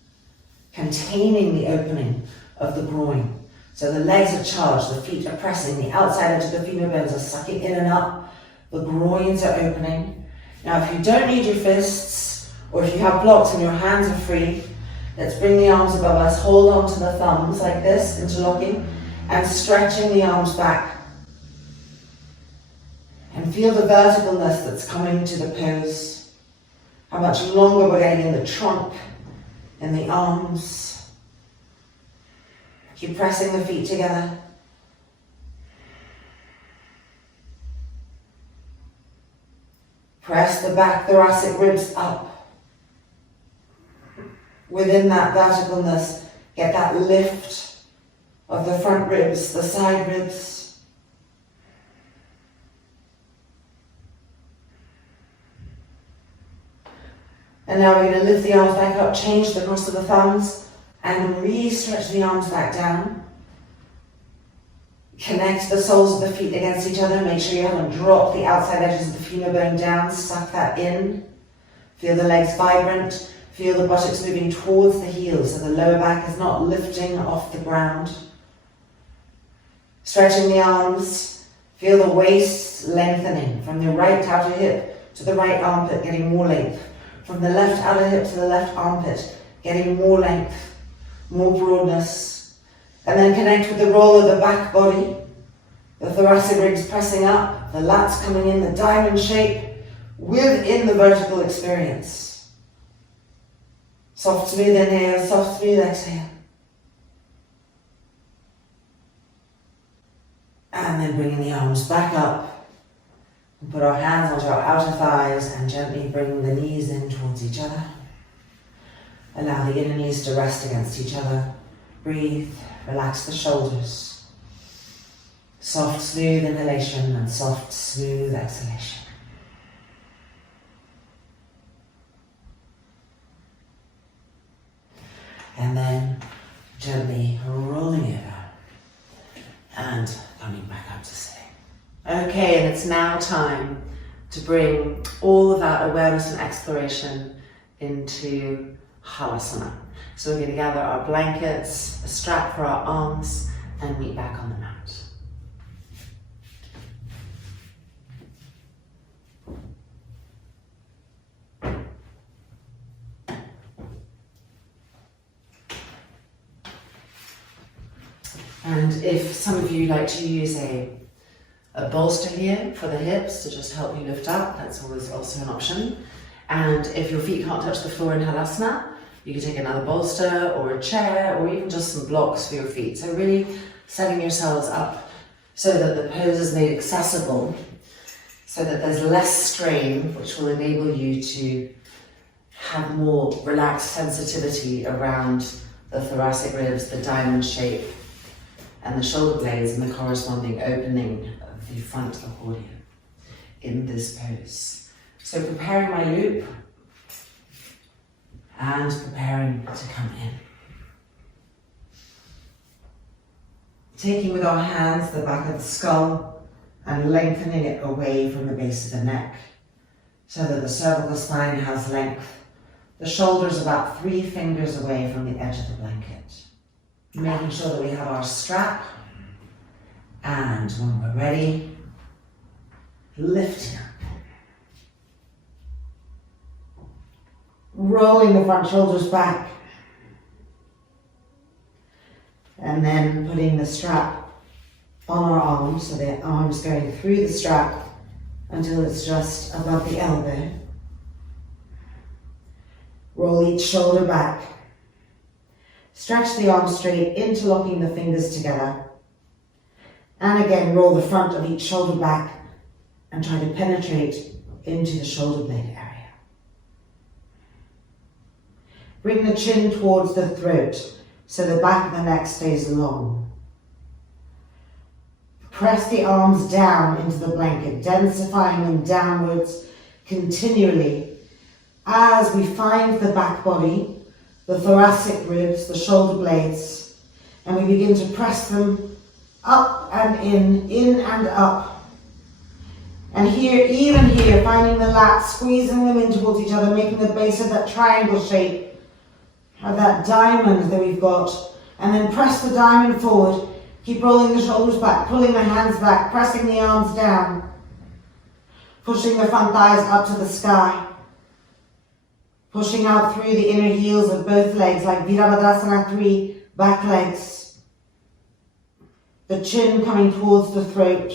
containing the opening of the groin. So the legs are charged, the feet are pressing, the outside edge of the femur bones are sucking in and up, the groins are opening. Now if you don't need your fists, or if you have blocks and your hands are free, let's bring the arms above us, hold on to the thumbs like this, interlocking, and stretching the arms back. And feel the verticalness that's coming to the pose. How much longer we're getting in the trunk, in the arms. Keep pressing the feet together. Press the back thoracic ribs up. Within that verticalness, get that lift of the front ribs, the side ribs. And now we're going to lift the arms back up, change the cross of the thumbs, and re-stretch the arms back down. Connect the soles of the feet against each other. Make sure you haven't dropped the outside edges of the femur bone down. Suck that in. Feel the legs vibrant. Feel the buttocks moving towards the heels so the lower back is not lifting off the ground. Stretching the arms, feel the waist lengthening from the right outer hip to the right armpit, getting more length. From the left outer hip to the left armpit, getting more length, more broadness. And then connect with the roll of the back body. The thoracic ribs pressing up, the lats coming in the diamond shape within the vertical experience. Soft, smooth inhale, soft, smooth exhale. And then bringing the arms back up. And put our hands onto our outer thighs and gently bring the knees in towards each other. Allow the inner knees to rest against each other. Breathe, relax the shoulders. Soft, smooth inhalation and soft, smooth exhalation. And then gently rolling over and coming back up to sitting. Okay, and it's now time to bring all of that awareness and exploration into Halasana. So we're going to gather our blankets, a strap for our arms, and meet back on the mat. And if some of you like to use a bolster here for the hips to just help you lift up, that's always also an option. And if your feet can't touch the floor in Halasana, you can take another bolster or a chair or even just some blocks for your feet. So really setting yourselves up so that the pose is made accessible, so that there's less strain, which will enable you to have more relaxed sensitivity around the thoracic ribs, the diamond shape, and the shoulder blades and the corresponding opening of the front of the body in this pose. So preparing my loop and preparing to come in. Taking with our hands the back of the skull and lengthening it away from the base of the neck so that the cervical spine has length. The shoulders about 3 fingers away from the edge of the blanket. Making sure that we have our strap, and when we're ready, lifting up. Rolling the front shoulders back, and then putting the strap on our arms, so the arms going through the strap until it's just above the elbow. Roll each shoulder back. Stretch the arms straight, interlocking the fingers together. And again, roll the front of each shoulder back and try to penetrate into the shoulder blade area. Bring the chin towards the throat so the back of the neck stays long. Press the arms down into the blanket, densifying them downwards continually as we find the back body, the thoracic ribs, the shoulder blades, and we begin to press them up and in and up. And here, even here, finding the lats, squeezing them in towards each other, making the base of that triangle shape, of that diamond that we've got, and then press the diamond forward. Keep rolling the shoulders back, pulling the hands back, pressing the arms down, pushing the front thighs up to the sky. Pushing out through the inner heels of both legs like Virabhadrasana 3, back legs. The chin coming towards the throat.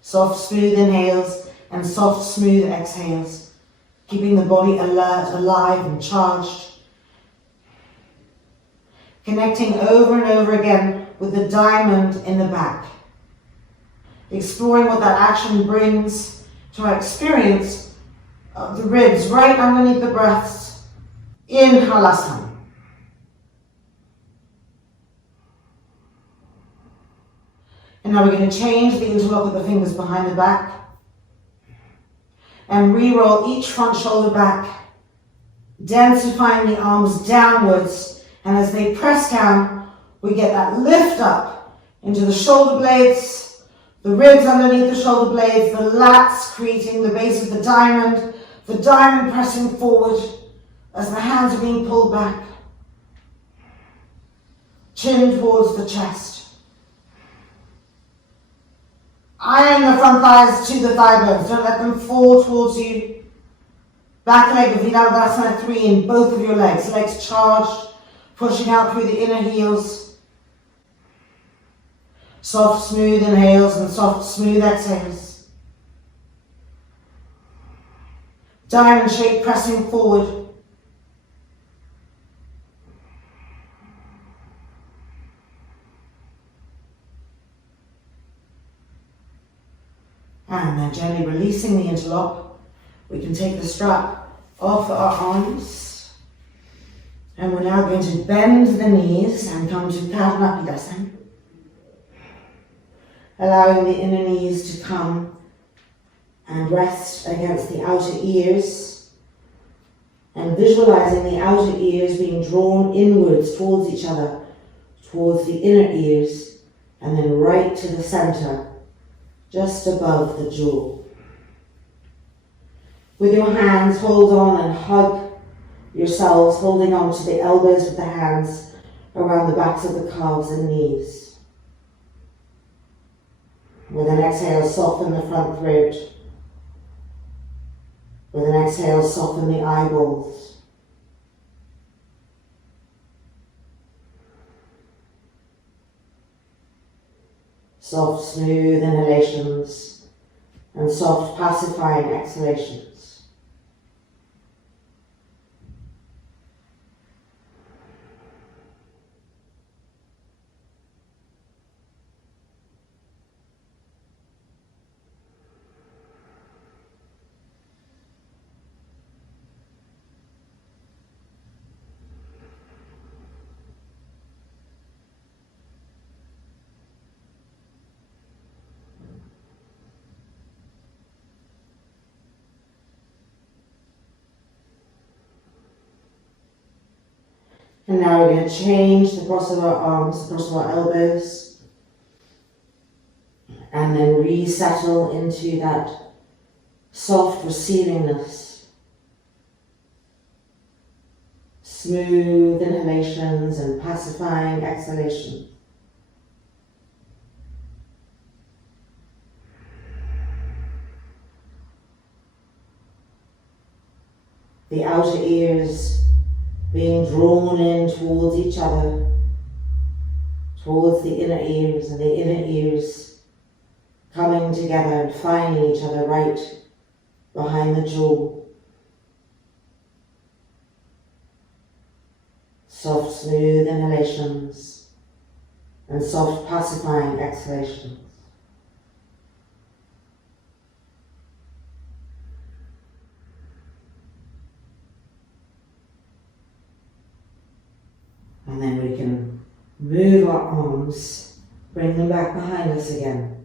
Soft, smooth inhales and soft, smooth exhales. Keeping the body alert, alive and charged. Connecting over and over again with the diamond in the back. Exploring what that action brings to our experience of the ribs right underneath the breasts in Halasana. And now we're going to change the interlock of the fingers behind the back and re-roll each front shoulder back, densifying the arms downwards, and as they press down, we get that lift up into the shoulder blades, the ribs underneath the shoulder blades, the lats creating the base of the diamond, The diamond pressing forward as the hands are being pulled back. Chin towards the chest. Iron the front thighs to the thigh bones. Don't let them fall towards you. Back leg of Virabhadrasana 3 in both of your legs. Legs charged, pushing out through the inner heels. Soft, smooth inhales and soft, smooth exhales. Diamond shape pressing forward. And then gently releasing the interlock, we can take the strap off our arms. And we're now going to bend the knees and come to Karnapidasana. Allowing the inner knees to come and rest against the outer ears. And visualizing the outer ears being drawn inwards towards each other, towards the inner ears, and then right to the center, just above the jaw. With your hands, hold on and hug yourselves, holding on to the elbows with the hands around the backs of the calves and knees. With an exhale, soften the front throat. With an exhale, soften the eyeballs. Soft, smooth inhalations and soft, pacifying exhalations. And now we're going to change the cross of our arms, the cross of our elbows, and then resettle into that soft receivingness. Smooth inhalations and pacifying exhalations. The outer ears being drawn in towards each other, towards the inner ears, and the inner ears coming together and finding each other right behind the jaw. Soft, smooth inhalations and soft, pacifying exhalations. And then we can move our arms, bring them back behind us again.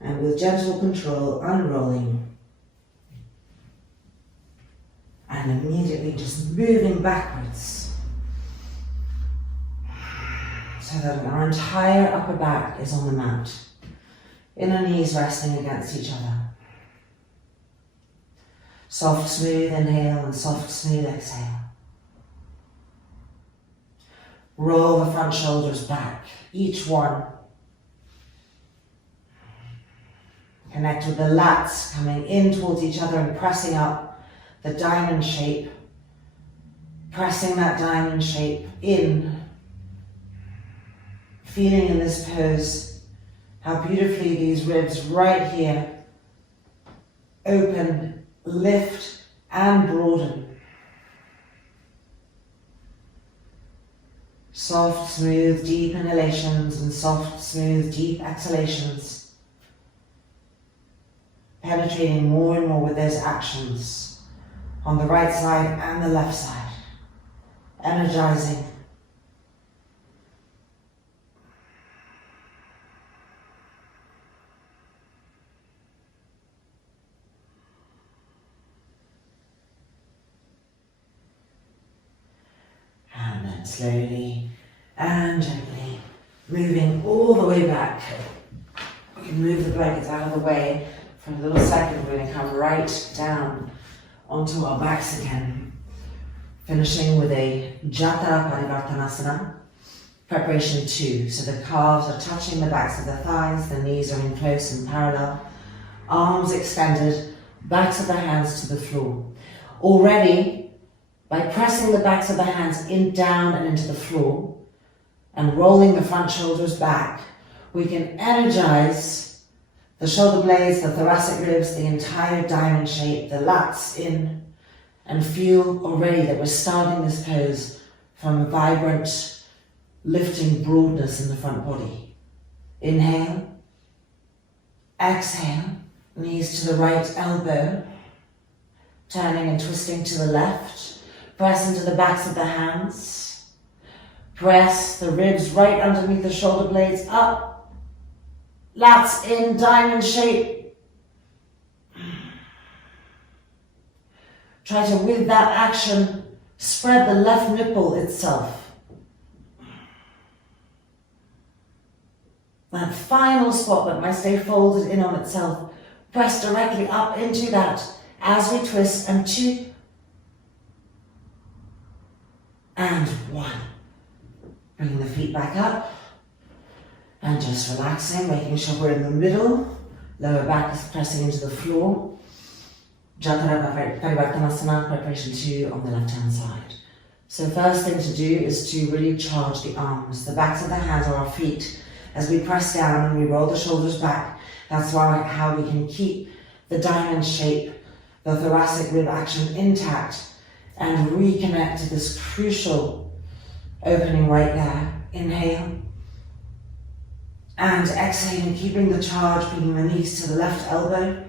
And with gentle control, unrolling. And immediately just moving backwards. So that our entire upper back is on the mat. Inner knees resting against each other. Soft, smooth inhale and soft, smooth exhale. Roll the front shoulders back, each one. Connect with the lats coming in towards each other and pressing up the diamond shape. Pressing that diamond shape in. Feeling in this pose how beautifully these ribs right here open, lift and broaden. Soft, smooth, deep inhalations and soft, smooth, deep exhalations. Penetrating more and more with those actions on the right side and the left side. Energizing. And then slowly and gently moving all the way back. We can move the blankets out of the way For a little second, we're going to come right down onto our backs again, finishing with a Jatara Parivartanasana, preparation 2. So the calves are touching the backs of the thighs, the knees are in close and parallel, arms extended, backs of the hands to the floor. Already, by pressing the backs of the hands in, down and into the floor, and rolling the front shoulders back, we can energize the shoulder blades, the thoracic ribs, the entire diamond shape, the lats in, and feel already that we're starting this pose from a vibrant, lifting broadness in the front body. Inhale, exhale, knees to the right elbow, turning and twisting to the left, press into the backs of the hands, press the ribs right underneath the shoulder blades up, lats in, diamond shape. Try to, with that action, spread the left nipple itself. That final spot that might stay folded in on itself, press directly up into that as we twist, and 2, and 1. Bringing the feet back up, and just relaxing, making sure we're in the middle, lower back is pressing into the floor. Jatara Parivartanasana, preparation 2 on the left hand side. So first thing to do is to really charge the arms. The backs of the hands are our feet. As we press down and we roll the shoulders back, that's how we can keep the diamond shape, the thoracic rib action intact, and reconnect to this crucial opening right there. Inhale, and exhaling, keeping the charge, bringing the knees to the left elbow,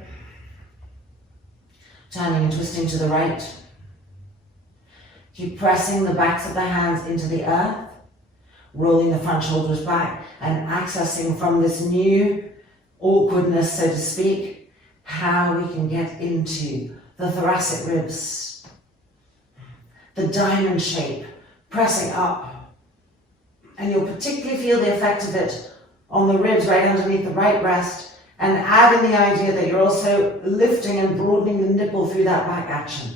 turning and twisting to the right. Keep pressing the backs of the hands into the earth, rolling the front shoulders back, and accessing from this new awkwardness, so to speak, how we can get into the thoracic ribs, the diamond shape, pressing up. And you'll particularly feel the effect of it on the ribs right underneath the right breast, and add in the idea that you're also lifting and broadening the nipple through that back action.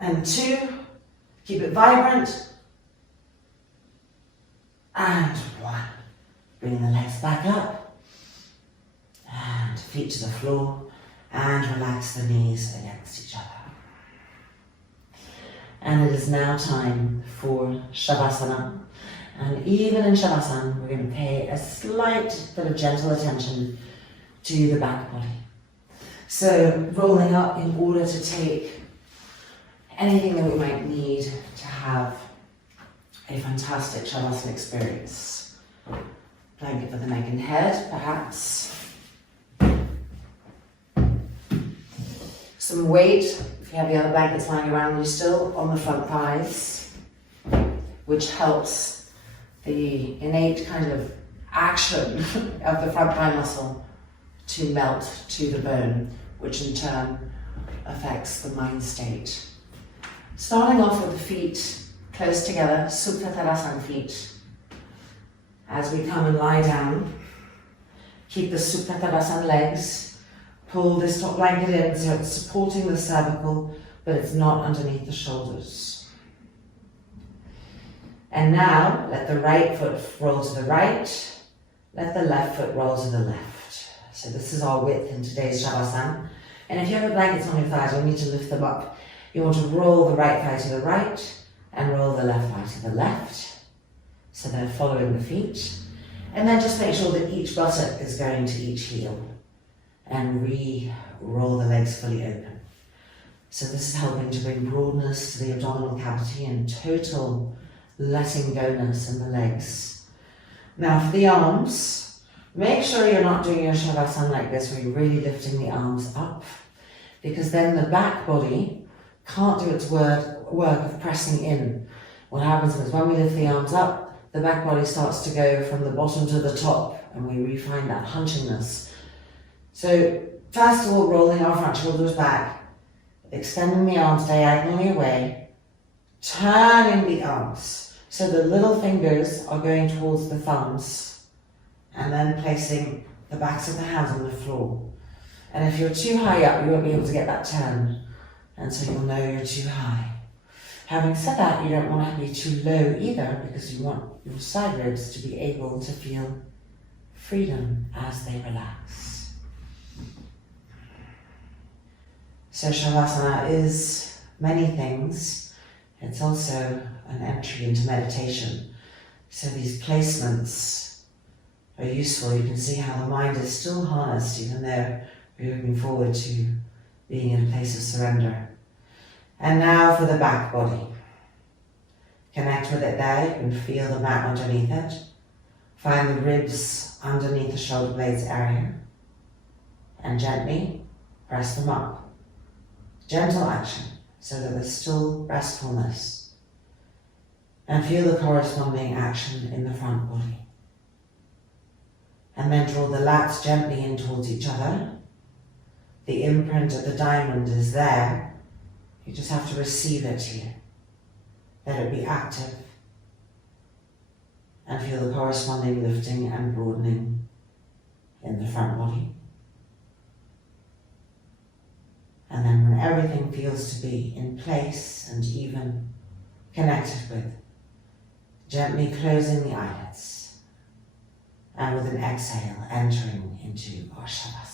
And 2, keep it vibrant, and 1. Bring the legs back up, and feet to the floor, and relax the knees against each other. And it is now time for Shavasana. And even in Shavasana, we're going to pay a slight bit of gentle attention to the back body. So rolling up in order to take anything that we might need to have a fantastic Shavasana experience. Blanket for the neck and head, perhaps. Some weight, if you have the other blankets lying around you still, on the front thighs, which helps the innate kind of action of the front thigh muscle to melt to the bone, which in turn affects the mind state. Starting off with the feet close together, Supta Tadasana feet. As we come and lie down, keep the Supta Tadasana legs, pull this top blanket in so it's supporting the cervical, but it's not underneath the shoulders. And now, let the right foot roll to the right, let the left foot roll to the left. So this is our width in today's Shavasana. And if you have blankets on your thighs, you need to lift them up. You want to roll the right thigh to the right and roll the left thigh to the left. So they're following the feet. And then just make sure that each buttock is going to each heel. And re-roll the legs fully open. So this is helping to bring broadness to the abdominal cavity and total letting go-ness in the legs. Now for the arms, make sure you're not doing your Shavasana like this where you're really lifting the arms up, because then the back body can't do its work of pressing in. What happens is when we lift the arms up, the back body starts to go from the bottom to the top, and we refine that hunchingness. So first of all, rolling our front shoulders back, extending the arms diagonally away, turning the arms so the little fingers are going towards the thumbs, and then placing the backs of the hands on the floor. And if you're too high up, you won't be able to get that turn, and so you'll know you're too high. Having said that, you don't want to be too low either, because you want your side ribs to be able to feel freedom as they relax. So Shavasana is many things. It's also an entry into meditation. So these placements are useful. You can see how the mind is still harnessed, even though we're moving forward to being in a place of surrender. And now for the back body. Connect with it there. You can feel the mat underneath it. Find the ribs underneath the shoulder blades area. And gently press them up. Gentle action so that there's still restfulness. And feel the corresponding action in the front body. And then draw the lats gently in towards each other. The imprint of the diamond is there. You just have to receive it here. Let it be active. And feel the corresponding lifting and broadening in the front body. And then when everything feels to be in place and even connected with, gently closing the eyelids. And with an exhale, entering into our Shavasana.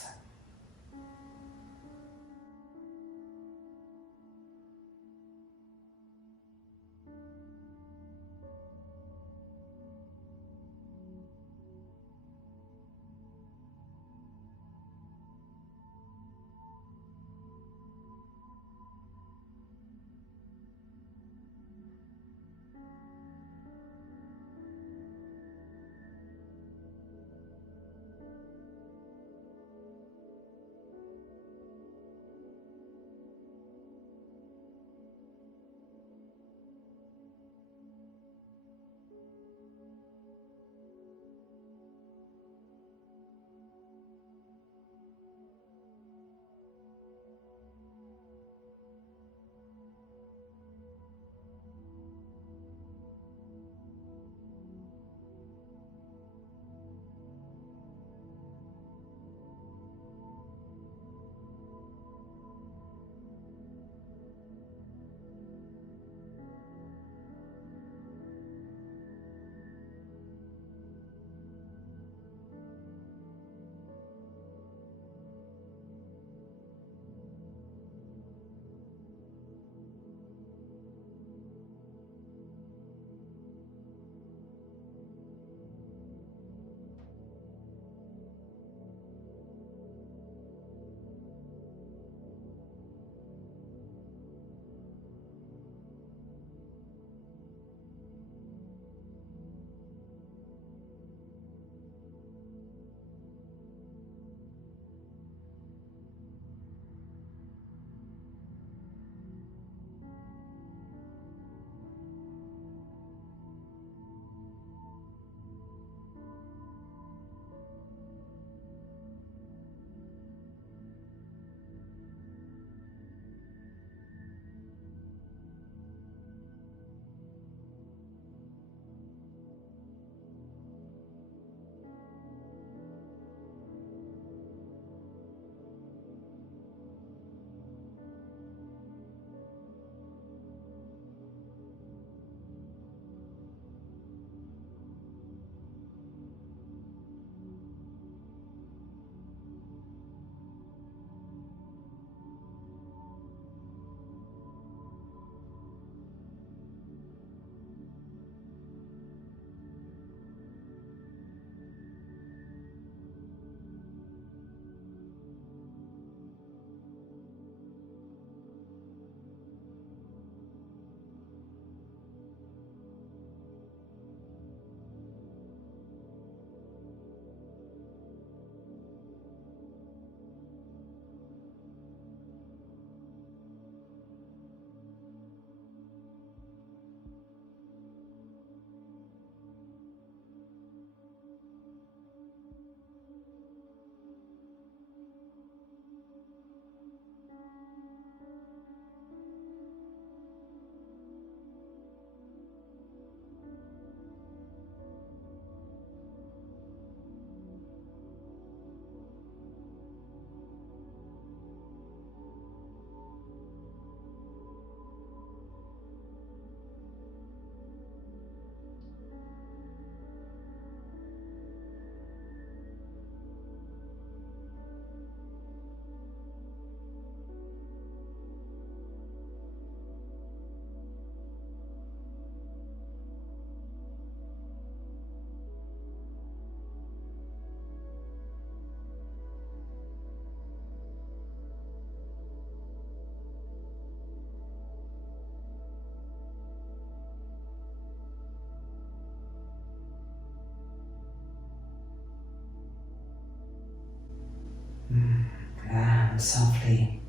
And softly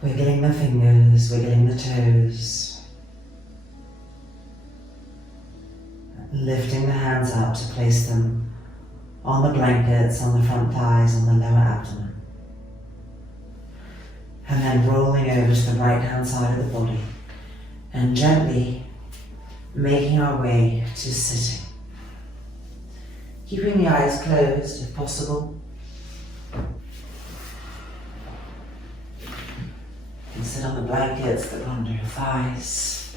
wiggling the fingers, wiggling the toes, lifting the hands up to place them on the blankets, on the front thighs, on the lower abdomen. And then rolling over to the right hand side of the body and gently making our way to sitting. Keeping the eyes closed if possible. And sit on the blankets that run under your thighs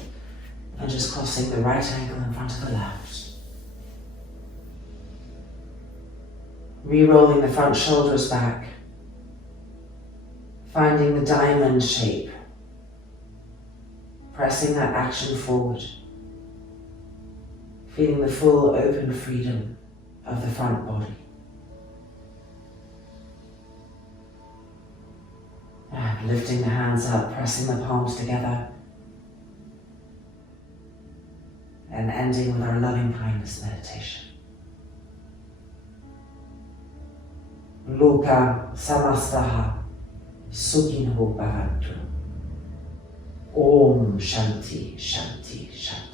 and just crossing the right ankle in front of the left. Re-rolling the front shoulders back, finding the diamond shape, pressing that action forward, feeling the full open freedom of the front body. And lifting the hands up, pressing the palms together, and ending with our loving kindness meditation. Loka samastaha sukhinho bhavantu. Om Shanti Shanti Shanti.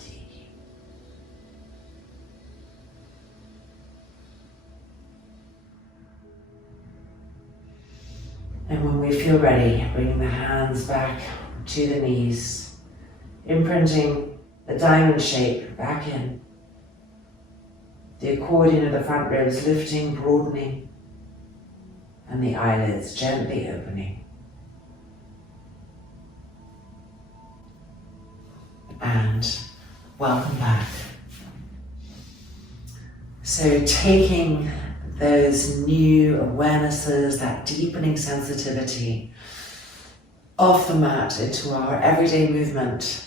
And when we feel ready, bringing the hands back to the knees, imprinting the diamond shape back in. The accordion of the front ribs lifting, broadening, and the eyelids gently opening. And welcome back. So taking those new awarenesses, that deepening sensitivity off the mat into our everyday movement,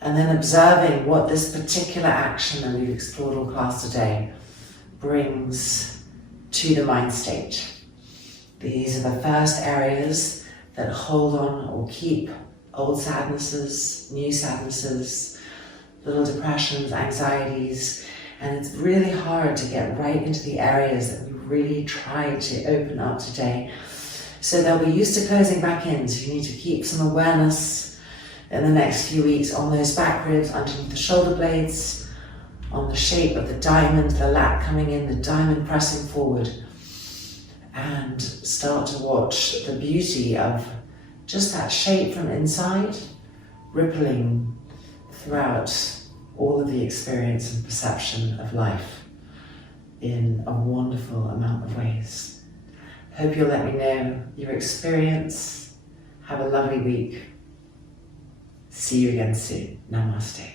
and then observing what this particular action that we've explored all class today brings to the mind state. These are the first areas that hold on or keep old sadnesses, new sadnesses, little depressions, anxieties, and it's really hard to get right into the areas that we really tried to open up today. So they'll be used to closing back in, so you need to keep some awareness in the next few weeks on those back ribs, underneath the shoulder blades, on the shape of the diamond, the lat coming in, the diamond pressing forward, and start to watch the beauty of just that shape from inside, rippling throughout all of the experience and perception of life in a wonderful amount of ways. Hope you'll let me know your experience. Have a lovely week. See you again soon. Namaste.